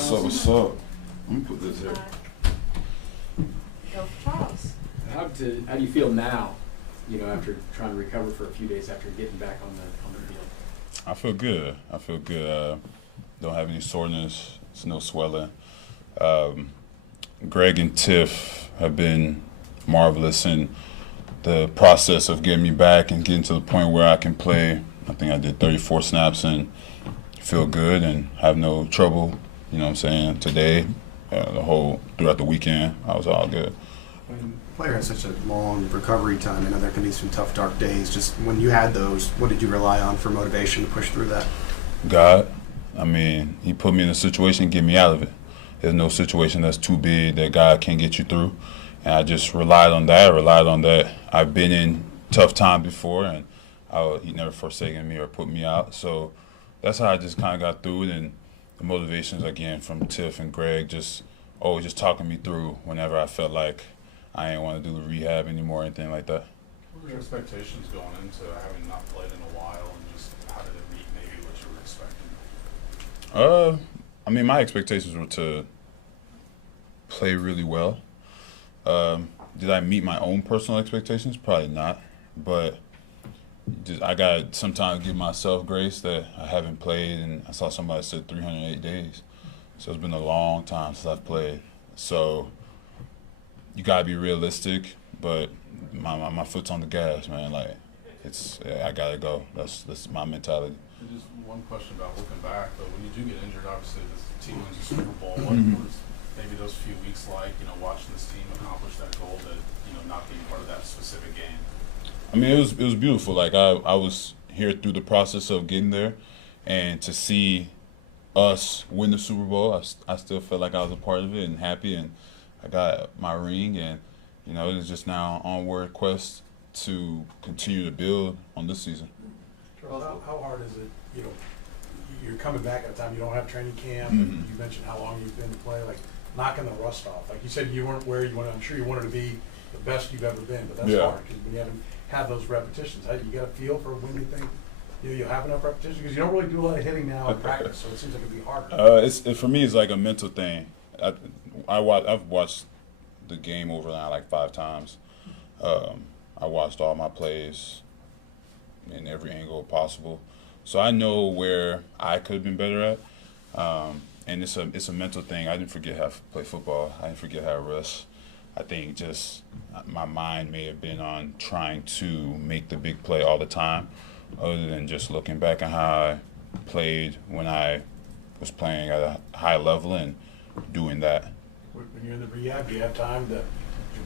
What's up? What's up? Let me put this here. Go for Charles. How do you feel now? You know, after trying to recover for a few days after getting back on the field. I feel good. I feel good. Don't have any soreness. There's no swelling. Greg and Tiff have been marvelous in the process of getting me back and getting to the point where I can play. I think I did 34 snaps and feel good and have no trouble. You know what I'm saying? Today, throughout the weekend, I was all good. When a player has such a long recovery time, I know there can be some tough, dark days. Just when you had those, what did you rely on for motivation to push through that? God, I mean, he put me in a situation and get me out of it. There's no situation that's too big that God can't get you through. And I just relied on that. I've been in tough times before, and he never forsaken me or put me out. So that's how I just kind of got through it. And the motivations, again, from Tiff and Greg, just always just talking me through whenever I felt like I didn't want to do the rehab anymore or anything like that. What were your expectations going into having not played in a while, and just how did it meet maybe what you were expecting? I mean, my expectations were to play really well. Did I meet my own personal expectations? Probably not. But I got to sometimes give myself grace that I haven't played, and I saw somebody said 308 days. So it's been a long time since I've played. So you got to be realistic, but my foot's on the gas, man. Like, I got to go. That's my mentality. And just one question about looking back, though. When you do get injured, obviously the team wins the Super Bowl. What was maybe those few weeks like, you know, watching this team accomplish that goal that, you know, not being part of that specific game? I mean, it was beautiful. Like, I was here through the process of getting there, and to see us win the Super Bowl, I still felt like I was a part of it and happy, and I got my ring, and, you know, it's just now onward quest to continue to build on this season. Charles, how hard is it, you know, you're coming back at a time you don't have training camp, Mhm. you mentioned how long you've been to play, like knocking the rust off. Like you said, you weren't where you wanted, I'm sure you wanted to be the best you've ever been, but that's Yeah. hard because when you haven't had those repetitions, you got a feel for when you think you'll have enough repetitions because you don't really do a lot of hitting now in practice, so it seems like it'd be harder. For me, it's like a mental thing. I've watched the game over now like 5 times. I watched all my plays in every angle possible, so I know where I could have been better at. And it's a mental thing. I didn't forget how to play football. I didn't forget how to rush. I think just my mind may have been on trying to make the big play all the time, other than just looking back at how I played when I was playing at a high level and doing that. When you're in the rehab, do you have time to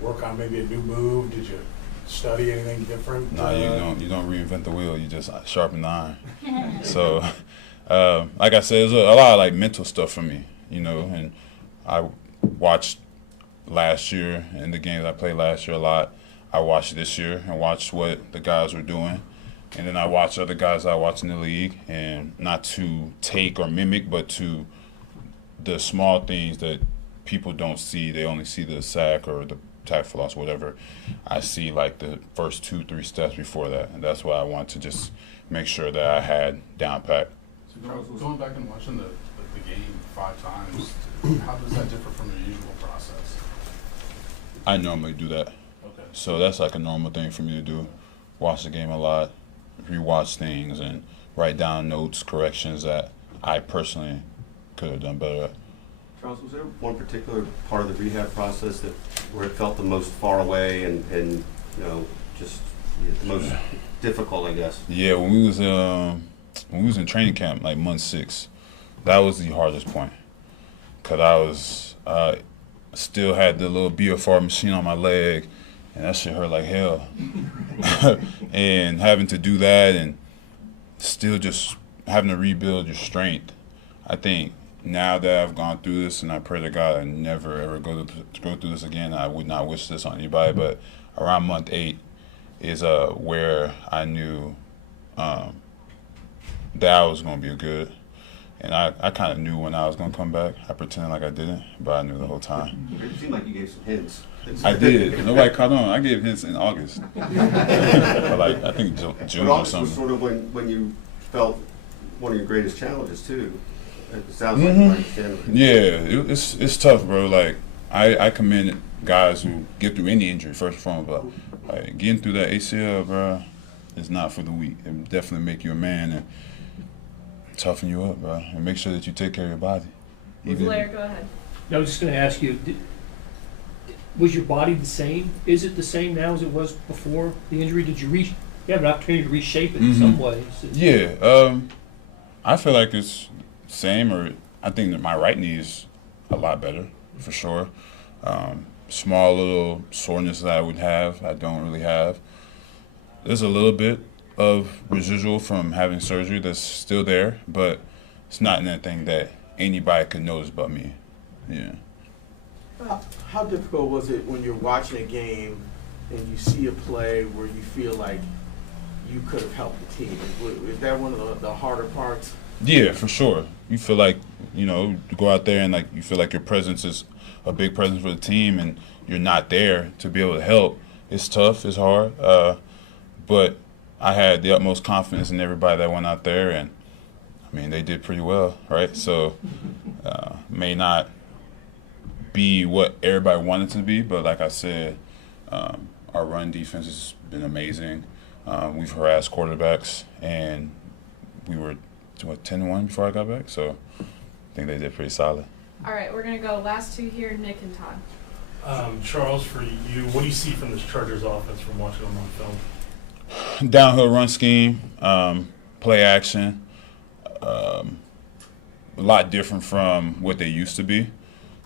work on maybe a new move? Did you study anything different? No, you don't reinvent the wheel. You just sharpen the iron. So, like I said, there's a lot of like mental stuff for me, you know. And I watched last year and the games I played last year a lot. I watched this year and watched what the guys were doing, and then I watched other guys I watched in the league, and not to take or mimic, but to the small things that people don't see. They only see the sack or the tackle for loss, whatever. I see like the first 2-3 steps before that, and that's why I want to just make sure that I had down pat. So going back and watching the game 5 times, how does that differ from your usual process? I normally do that, Okay. so that's like a normal thing for me to do. Watch the game a lot, rewatch things, and write down notes, corrections that I personally could have done better at. Charles, was there one particular part of the rehab process where it felt the most far away and you know, just the most difficult, I guess? Yeah, when we was in training camp, like month 6, that was the hardest point, cause I was still had the little BFR machine on my leg, and that shit hurt like hell. And having to do that and still just having to rebuild your strength, I think. Now that I've gone through this, and I pray to God I never ever go through this again, I would not wish this on anybody, but around month 8 is where I knew that I was going to be good. And I kind of knew when I was going to come back. I pretended like I didn't, but I knew the whole time. It seemed like you gave some hints. I did. Nobody caught on. I gave hints in August. But like, I think June But or August was something. sort of when you felt one of your greatest challenges, too. It sounds like you understand. Yeah, it's tough, bro. Like I commend guys who get through any injury first and foremost, but like getting through that ACL, bro, is not for the weak. It will definitely make you a man and toughen you up, bro, and make sure that you take care of your body. Blair, go ahead. I was just going to ask you, was your body the same? Is it the same now as it was before the injury? Did you have an opportunity to reshape it in some ways? Yeah, I feel like it's same, or I think that my right knee is a lot better for sure. Small little soreness that I would have, I don't really have. There's a little bit of residual from having surgery that's still there, but it's not anything that anybody could notice but me. Yeah. How difficult was it when you're watching a game and you see a play where you feel like you could have helped the team? Is that one of the harder parts? Yeah, for sure. You feel like, you go out there and like you feel like your presence is a big presence for the team and you're not there to be able to help. It's tough, it's hard, but I had the utmost confidence in everybody that went out there, and I mean, they did pretty well, right? So may not be what everybody wanted to be, but like I said, our run defense has been amazing. We've harassed quarterbacks, and we were 10-1 before I got back, so I think they did pretty solid. All right, we're going to go last two here, Nick and Todd. Charles, for you, what do you see from this Chargers offense from watching them on film? Downhill run scheme, play action, a lot different from what they used to be.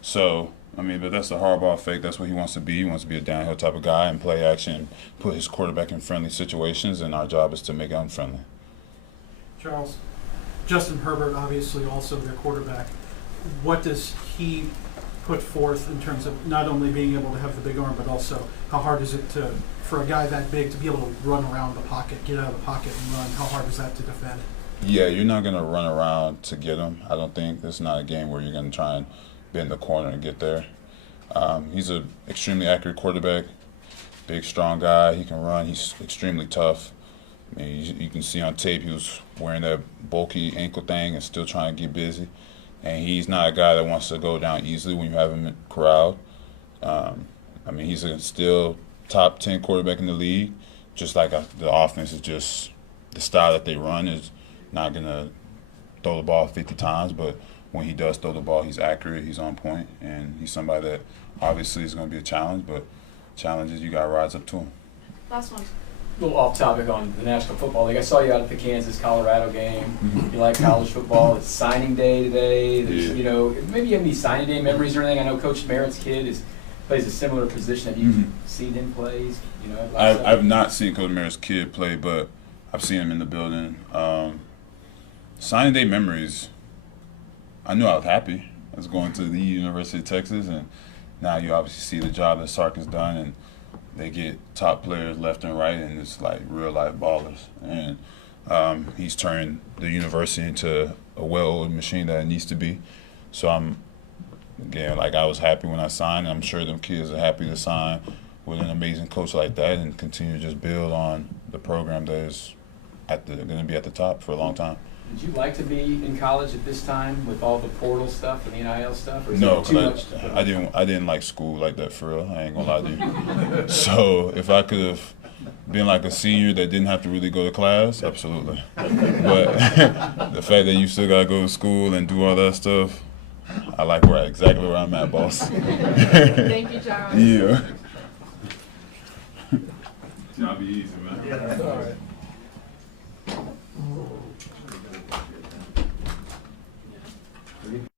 So, I mean, but that's the Harbaugh effect. That's what he wants to be. He wants to be a downhill type of guy and play action, put his quarterback in friendly situations, and our job is to make it unfriendly. Charles, Justin Herbert, obviously also their quarterback. What does he put forth in terms of not only being able to have the big arm, but also how hard is it for a guy that big to be able to run around the pocket, get out of the pocket and run? How hard is that to defend? Yeah, you're not going to run around to get him. I don't think. It's not a game where you're going to try and bend the corner and get there. He's an extremely accurate quarterback, big, strong guy. He can run. He's extremely tough. I mean, you can see on tape he was wearing that bulky ankle thing and still trying to get busy. And he's not a guy that wants to go down easily when you have him corralled. I mean, he's still top 10 quarterback in the league. Just like the offense is just the style that they run is not going to throw the ball 50 times, but when he does throw the ball, he's accurate, he's on point, and he's somebody that obviously is going to be a challenge, but challenges, you got to rise up to him. Last one. A little off topic on the National Football League. I saw you out at the Kansas-Colorado game. You like college football. It's signing day today. There's, maybe you have any signing day memories or anything. I know Coach Merritt's kid plays a similar position. Have you seen him play? I've not seen Coach Merritt's kid play, but I've seen him in the building. Signing day memories. I knew I was happy. I was going to the University of Texas, and now you obviously see the job that Sark has done, and they get top players left and right, and it's like real-life ballers. And he's turned the university into a well-oiled machine that it needs to be. So I was happy when I signed, and I'm sure them kids are happy to sign with an amazing coach like that and continue to just build on the program that is going to be at the top for a long time. Did you like to be in college at this time with all the portal stuff and the NIL stuff? Or is No, it too much? I didn't like school like that for real. I ain't gonna lie to you. So if I could have been like a senior that didn't have to really go to class, absolutely. But the fact that you still gotta go to school and do all that stuff, I like exactly where I'm at, boss. Thank you, Charles. Yeah. It's gonna be easy, man. Yeah, all right.